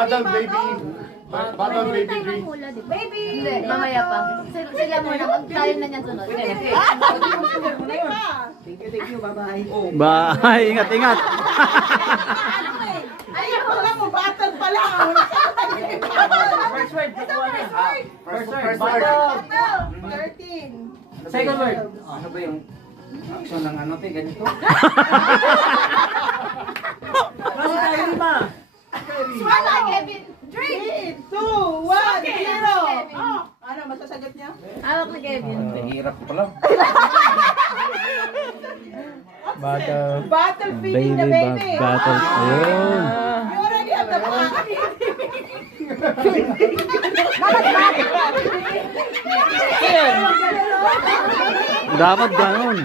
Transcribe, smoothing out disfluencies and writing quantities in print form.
Battle baby. Battle baby drink. Baby! Hindi, mamaya pa. Sila muna, tayo na niyan sunod. Thank you, bye-bye. Bye, ingat. Ayaw ko lang mo, battle pa lang. First word. First First word. Battle! 13. Second word. Ano ba yung action ng ano, te? Ganito? Kasi tayo lima. Wala, Kevin! Drink! 3, 2, 1, 0. Ano, masasagot niya? Hawak na Kevin. Hirap ko pala. Battle. Battle feeding the baby. Battle. Ayun. You already have the plan. Dapat ganun.